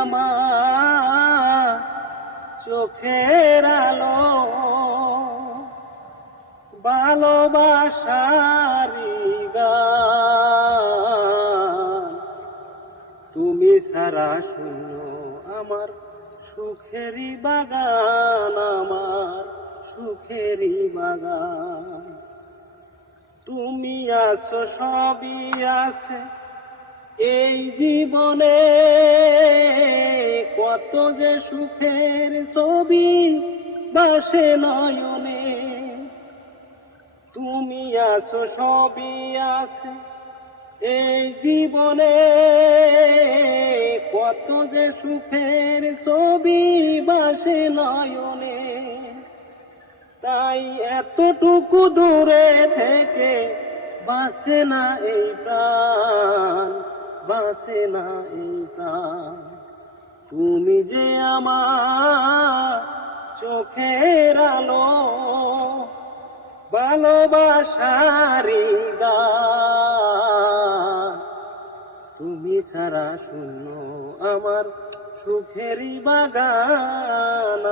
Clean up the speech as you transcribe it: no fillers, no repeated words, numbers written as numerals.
আমার চোখের আলো, ভালোবাসারি গান। তুমি ছাড়া শূন্য আমার সুখেরই বাগান, আমার সুখেরই বাগান। তুমি আছো সবই আছে এই জীবনে, কত যে সুখের ছবি বাসে নয়নে। তুমি আছো সবই আছে এই জীবনে, কত যে সুখের ছবি বাসে নয়নে। তাই এতটুকু দূরে থেকে বাসে না এই প্রাণ, বাসে না এই প্রাণ। তুমি যে আমার চোখের আলো, ভালোবাসারি গান। তুমি ছাড়া শূন্য আমার সুখেরই বাগান,